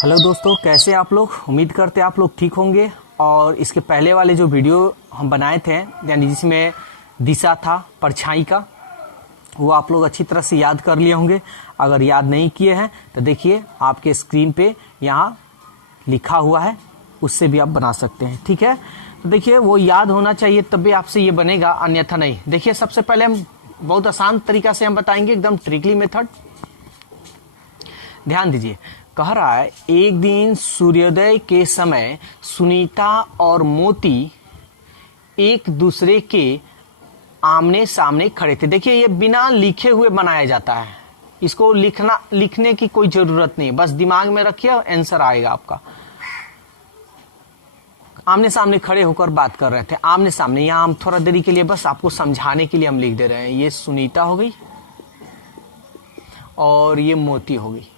Hello दोस्तों, कैसे आप लोग। उम्मीद करते हैं आप लोग ठीक होंगे। और इसके पहले वाले जो वीडियो हम बनाए थे, यानी जिसमें दिशा था परछाई का, वो आप लोग अच्छी तरह से याद कर लिए होंगे। अगर याद नहीं किए हैं तो देखिए आपके स्क्रीन पे यहाँ लिखा हुआ है, उससे भी आप बना सकते हैं। ठीक है, तो देखिए वो याद होना चाहिए तब भी आपसे ये बनेगा, अन्यथा नहीं। देखिए सबसे पहले हम बहुत आसान तरीका से हम बताएंगे, एकदम ट्रिकली मेथड। ध्यान दीजिए, कह रहा है एक दिन सूर्योदय के समय सुनीता और मोती एक दूसरे के आमने सामने खड़े थे। देखिए ये बिना लिखे हुए बनाया जाता है, इसको लिखने की कोई जरूरत नहीं, बस दिमाग में रखिए और आंसर आएगा आपका। आमने सामने खड़े होकर बात कर रहे थे, आमने सामने। यहां हम थोड़ा देरी के लिए बस आपको समझाने के लिए हम लिख दे रहे हैं। ये सुनीता हो गई और ये मोती हो गई।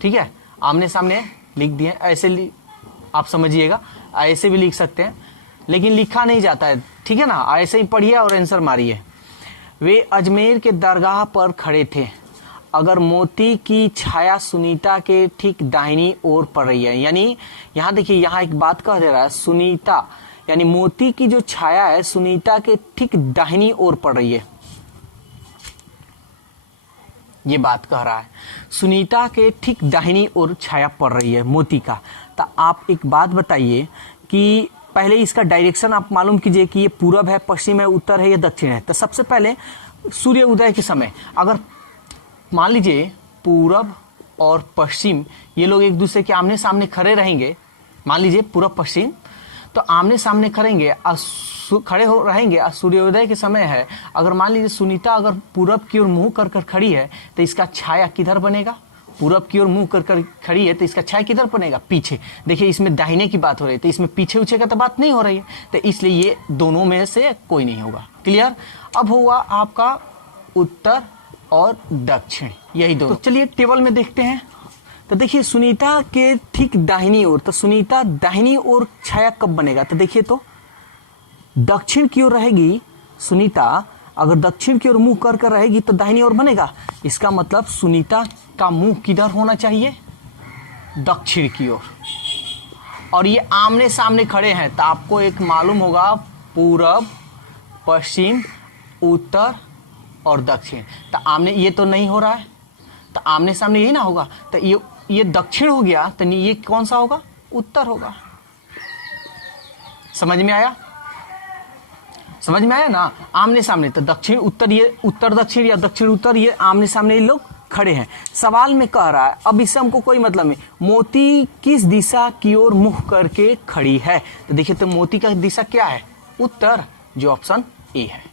ठीक है, आमने सामने लिख दिए। ऐसे आप समझिएगा, ऐसे भी लिख सकते हैं, लेकिन लिखा नहीं जाता है। ठीक है ना, ऐसे ही पढ़िए और आंसर मारिए। वे अजमेर के दरगाह पर खड़े थे। अगर मोती की छाया सुनीता के ठीक दाहिनी ओर पड़ रही है, यानी यहां देखिए, यहां एक बात कह दे रहा है, सुनीता यानी मोती की जो छाया है सुनीता के ठीक दाहिनी ओर पड़ रही है, ये बात कह रहा है। सुनीता के ठीक दाहिनी ओर छाया पड़ रही है मोती का। तो आप एक बात बताइए कि पहले इसका डायरेक्शन आप मालूम कीजिए कि ये पूरब है, पश्चिम है, उत्तर है या दक्षिण है। तो सबसे पहले सूर्य उदय के समय अगर मान लीजिए पूरब और पश्चिम ये लोग एक दूसरे के आमने सामने खड़े रहेंगे, मान लीजिए पूरब पश्चिम, तो आमने सामने खड़े हो रहेंगे और सूर्योदय के समय है। अगर मान लीजिए सुनीता अगर पूरब की ओर मुंह कर कर खड़ी है तो इसका छाया किधर बनेगा? पूरब की ओर मुंह कर कर खड़ी है तो इसका छाया किधर बनेगा? पीछे। देखिए इसमें दाहिने की बात हो रही है, तो इसमें पीछे उछे का तो बात नहीं हो रही है, तो इसलिए ये दोनों में से कोई नहीं होगा। क्लियर? अब हुआ आपका उत्तर और दक्षिण, यही दोनों। तो चलिए टेबल में देखते हैं। तो देखिए सुनीता के ठीक दाहिनी ओर, तो सुनीता दाहिनी ओर छाया कब बनेगा? तो देखिए तो दक्षिण की ओर रहेगी सुनीता, अगर दक्षिण की ओर मुंह कर कर रहेगी तो दाहिनी ओर बनेगा। इसका मतलब सुनीता का मुंह किधर होना चाहिए? दक्षिण की ओर। और ये आमने सामने खड़े हैं तो आपको एक मालूम होगा, पूरब, पश्चिम, उत्तर और दक्षिण। तो आमने ये तो नहीं हो रहा है, तो आमने सामने यही ना होगा, तो ये दक्षिण हो गया, तो ये कौन सा होगा? उत्तर होगा। समझ में आया? समझ में आया ना? आमने सामने तो दक्षिण उत्तर, ये उत्तर दक्षिण या दक्षिण उत्तर, ये आमने सामने ये लोग खड़े हैं। सवाल में कह रहा है, अब इससे हमको कोई मतलब नहीं, मोती किस दिशा की ओर मुंह करके खड़ी है? तो देखिए तो मोती का दिशा क्या है? उत्तर, जो ऑप्शन ए है।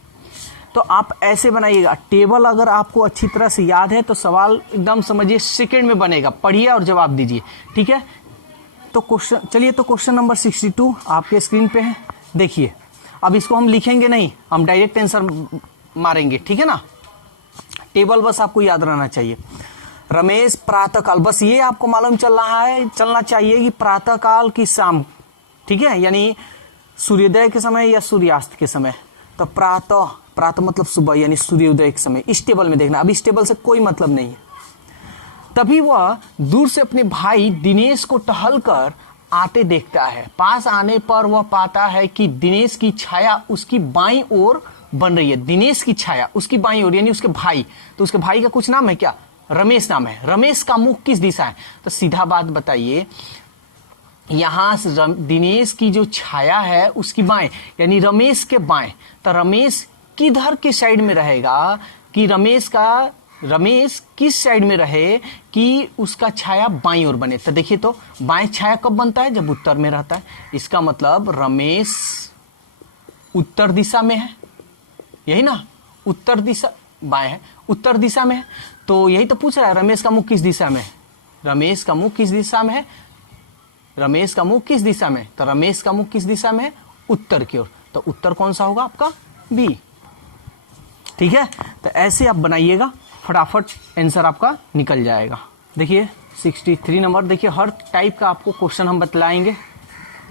तो आप ऐसे बनाइएगा। टेबल अगर आपको अच्छी तरह से याद है तो सवाल एकदम समझिए सेकंड में बनेगा, पढ़िए और जवाब दीजिए। ठीक है, तो क्वेश्चन, चलिए तो क्वेश्चन नंबर 62 आपके स्क्रीन पे है। देखिए अब इसको हम लिखेंगे नहीं, हम डायरेक्ट आंसर मारेंगे। ठीक है ना, टेबल बस आपको याद रहना चाहिए। रमेश प्रातःकाल, बस ये आपको मालूम चलना चाहिए कि प्रातःकाल की शाम, ठीक है, यानी सूर्योदय के समय या सूर्यास्त के समय। तो प्रातः मतलब सुबह, यानी सूर्योदय के समय। इस टेबल में देखना, अब इस टेबल से कोई मतलब नहीं है। तभी वह दूर से अपने भाई दिनेश को टहलकर आते देखता है। पास आने पर वह पाता है कि दिनेश की छाया उसकी बाईं ओर बन रही है। दिनेश की छाया उसकी बाईं ओर, यानी उसके भाई। तो उसके भाई का कुछ नाम है क्या? रमेश नाम है। रमेश का मुख किस दिशा है? तो सीधा बात बताइए, यहां दिनेश की जो छाया है उसकी बाएं, यानी रमेश के बाएं। तो रमेश किधर के साइड में रहेगा कि रमेश किस साइड में रहे कि उसका छाया बाईं ओर बने? तो देखिए तो बाएं छाया कब बनता है? जब उत्तर में रहता है। इसका मतलब रमेश उत्तर दिशा में है, यही ना? उत्तर दिशा बाएं है, उत्तर दिशा में है। तो यही तो पूछ रहा है, रमेश का मुख किस दिशा में है? रमेश का मुख किस दिशा में है? रमेश का मुख किस दिशा में? तो रमेश का मुख किस दिशा में है? उत्तर की ओर। तो उत्तर कौन सा होगा आपका? बी। ठीक है, तो ऐसे आप बनाइएगा, फटाफट आंसर आपका निकल जाएगा। देखिए 63 नंबर। देखिए हर टाइप का आपको क्वेश्चन हम बतलाएंगे,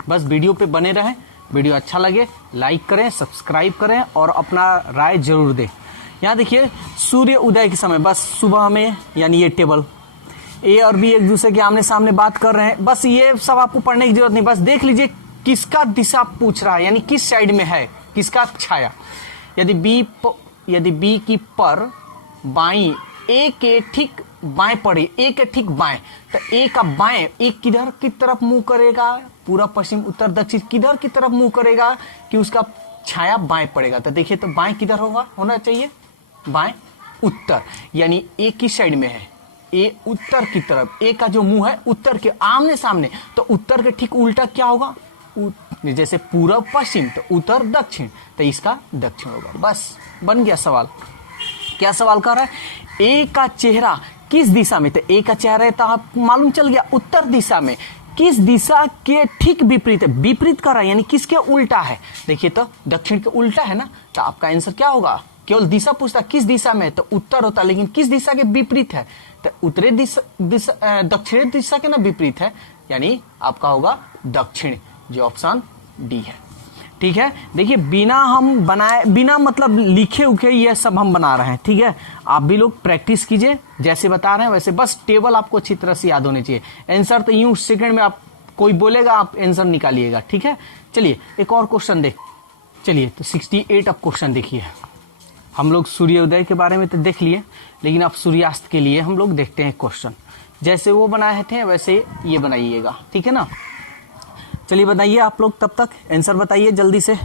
बस वीडियो पे बने रहें। वीडियो अच्छा लगे लाइक करें, सब्सक्राइब करें और अपना राय जरूर दें। यहाँ देखिए सूर्य उदय के समय, बस सुबह में, यानी ये टेबल ए और बी एक दूसरे के आमने सामने बात कर रहे हैं, बस ये सब आपको पढ़ने की जरूरत नहीं, बस देख लीजिए किसका दिशा पूछ रहा है, यानी किस साइड में है किसका छाया। यदि बी की पर बाई ए के ठीक बाएं पड़ी, ए के ठीक बाएं, तो ए का बाएं, ए किधर की तरफ मुंह करेगा, पूरा पश्चिम उत्तर दक्षिण किधर की तरफ मुंह करेगा कि उसका छाया बाएं पड़ेगा। तो देखिए तो बाएं किधर होना चाहिए, बाएं उत्तर, यानी ए किस साइड में है, ए उत्तर की तरफ, ए का जो मुंह है उत्तर के आमने सामने, तो उत्तर के ठीक उल्टा क्या होगा, जैसे पूरब पश्चिम तो उत्तर दक्षिण, तो इसका दक्षिण होगा। बस बन गया सवाल। क्या सवाल कर रहा है, ए का चेहरा किस दिशा में, तो ए का चेहरा है तो आप मालूम चल गया उत्तर दिशा में, किस दिशा के ठीक विपरीत है, विपरीत कर रहा है यानी किसके उल्टा है, देखिए तो दक्षिण के उल्टा है ना, तो आपका आंसर क्या होगा, केवल दिशा पूछता किस दिशा में तो उत्तर होता, लेकिन किस दिशा के विपरीत है तो उत्तरी दिशा दक्षिणी दिशा के ना विपरीत है, यानी आपका होगा दक्षिण, जो ऑप्शन डी है। ठीक है, देखिए बिना हम बनाए, बिना मतलब लिखे उखे ये सब हम बना रहे हैं। ठीक है, आप भी लोग प्रैक्टिस कीजिए, जैसे बता रहे हैं वैसे, बस टेबल आपको अच्छी तरह से याद होनी चाहिए। आंसर तो यूं सेकंड में आप कोई बोलेगा आप आंसर निकालिएगा। ठीक है, चलिए एक और क्वेश्चन देख, चलिए तो 68 अब क्वेश्चन देखिए। हम लोग सूर्योदय के बारे में तो देख लिए, लेकिन अब सूर्यास्त के लिए हम लोग देखते हैं क्वेश्चन, जैसे वो बनाए थे वैसे ये बनाइएगा। ठीक है ना, चलिए बताइए आप लोग, तब तक आंसर बताइए जल्दी से।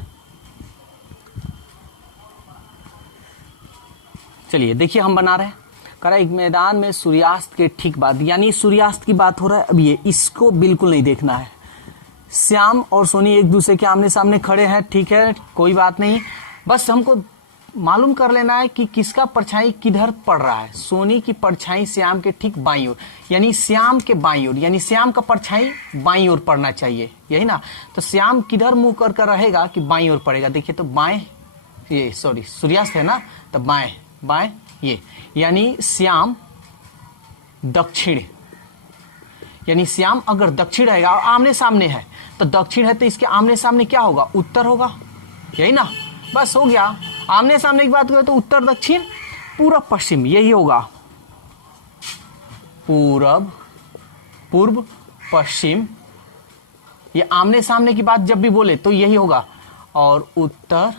चलिए देखिए हम बना रहे हैं, कह रहा है एक मैदान में सूर्यास्त के ठीक बाद, यानी सूर्यास्त की बात हो रहा है। अब ये इसको बिल्कुल नहीं देखना है, श्याम और सोनी एक दूसरे के आमने सामने खड़े हैं। ठीक है, कोई बात नहीं, बस हमको मालूम कर लेना है कि किसका परछाई किधर पड़ रहा है। सोनी की परछाई श्याम के ठीक बाईं ओर, यानी श्याम के बाईं ओर, यानी श्याम का परछाई बाईं ओर पड़ना चाहिए, यही ना। तो श्याम किधर मुंह कर रहेगा कि बाईं ओर पड़ेगा, देखिए तो बाएं, ये सॉरी सूर्यास्त है ना, तो बाएं बाएं ये, यानी श्याम दक्षिण, यानी श्याम अगर दक्षिण रहेगा और आमने सामने है तो दक्षिण है, तो इसके आमने सामने क्या होगा, उत्तर होगा, यही ना। बस हो गया, आमने सामने की बात करें तो उत्तर दक्षिण पूरब पश्चिम यही होगा, पूर्व पश्चिम, ये आमने सामने की बात जब भी बोले तो यही होगा, और उत्तर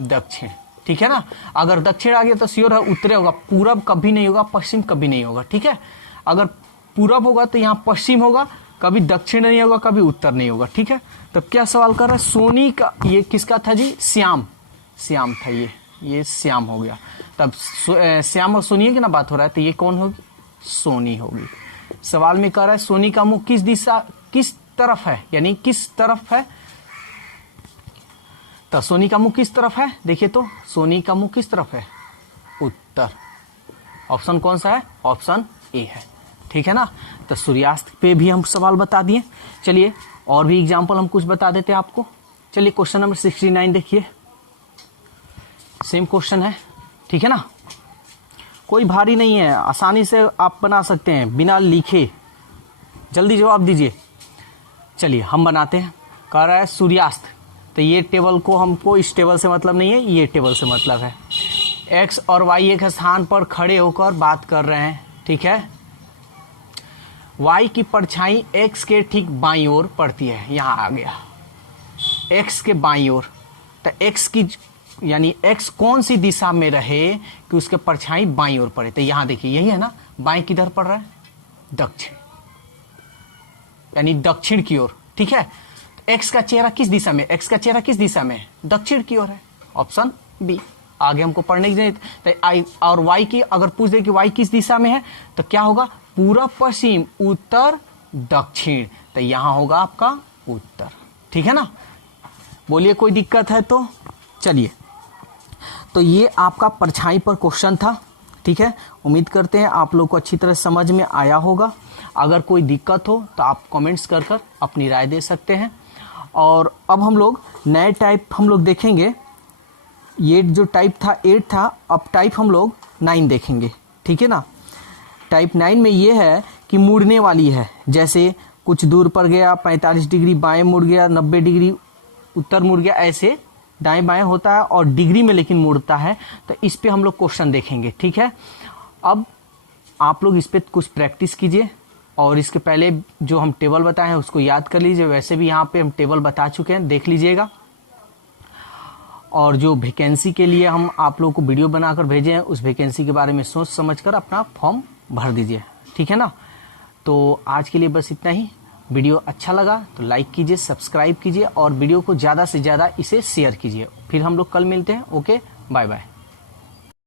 दक्षिण। ठीक है ना, अगर दक्षिण आ गया तो श्योर है उत्तरे होगा, पूरब कभी नहीं होगा, पश्चिम कभी नहीं होगा। ठीक है, अगर पूरब होगा तो यहाँ पश्चिम होगा, कभी दक्षिण नहीं होगा, कभी उत्तर नहीं होगा। ठीक है, तब क्या सवाल कर रहा है, सोनी का, ये किसका था जी, श्याम था, ये श्याम हो गया। तब श्याम और सोनी की ना बात हो रहा है, तो ये कौन होगी, सोनी होगी। सवाल में कह रहा है सोनी का मुंह किस दिशा, किस तरफ है, यानी किस तरफ है, तो सोनी का मुंह किस तरफ है, देखिए तो सोनी का मुंह किस तरफ है, उत्तर। ऑप्शन कौन सा है, ऑप्शन ए है। ठीक है ना, तो सूर्यास्त पे भी हम सवाल बता दिए। चलिए और भी एग्जाम्पल हम कुछ बता देते हैं आपको। चलिए क्वेश्चन नंबर 69 देखिए, सेम क्वेश्चन है। ठीक है ना, कोई भारी नहीं है, आसानी से आप बना सकते हैं बिना लिखे, जल्दी जवाब दीजिए। चलिए हम बनाते हैं। कह रहा है सूर्यास्त, तो ये टेबल को हमको, इस टेबल से मतलब नहीं है, ये टेबल से मतलब है। एक्स और वाई एक स्थान पर खड़े होकर बात कर रहे हैं। ठीक है, वाई की परछाई एक्स के ठीक बाईं ओर पड़ती है, यहाँ आ गया एक्स के बाईं ओर, तो एक्स की यानी एक्स कौन सी दिशा में रहे कि उसके परछाई बाईं ओर पड़े, तो यहाँ देखिए यही है ना, बाईं किधर पड़ रहा है, दक्षिण, यानी दक्षिण की ओर। ठीक है, तो एक्स का चेहरा किस दिशा में, एक्स का चेहरा किस दिशा में, दक्षिण की ओर है, ऑप्शन बी। आगे हमको पढ़ने की जरूरत, और वाई की अगर पूछ दे कि वाई किस दिशा में है, तो क्या होगा, पूरब पश्चिम उत्तर दक्षिण, तो यहां होगा आपका उत्तर। ठीक है ना, बोलिए कोई दिक्कत है तो। चलिए, तो ये आपका परछाई पर क्वेश्चन था। ठीक है, उम्मीद करते हैं आप लोग को अच्छी तरह समझ में आया होगा। अगर कोई दिक्कत हो तो आप कमेंट्स कर अपनी राय दे सकते हैं। और अब हम लोग नए टाइप हम लोग देखेंगे। ये जो टाइप था 8 था, अब टाइप हम लोग 9 देखेंगे। ठीक है ना, टाइप 9 में ये है कि मुड़ने वाली है, जैसे कुछ दूर पर गया, 45 डिग्री बाएं मुड़ गया, 90 डिग्री उत्तर मुड़ गया, ऐसे दाएं बाएं होता है और डिग्री में लेकिन मुड़ता है। तो इस पे हम लोग क्वेश्चन देखेंगे। ठीक है, अब आप लोग इस पर कुछ प्रैक्टिस कीजिए और इसके पहले जो हम टेबल बताए हैं उसको याद कर लीजिए। वैसे भी यहाँ पे हम टेबल बता चुके हैं, देख लीजिएगा। और जो वैकेंसी के लिए हम आप लोगों को वीडियो बनाकर भेजे हैं उस वैकेंसी के बारे में सोच समझकर अपना फॉर्म भर दीजिए, ठीक है ना। तो आज के लिए बस इतना ही। वीडियो अच्छा लगा तो लाइक कीजिए, सब्सक्राइब कीजिए और वीडियो को ज़्यादा से ज़्यादा इसे शेयर कीजिए। फिर हम लोग कल मिलते हैं। Okay, bye bye.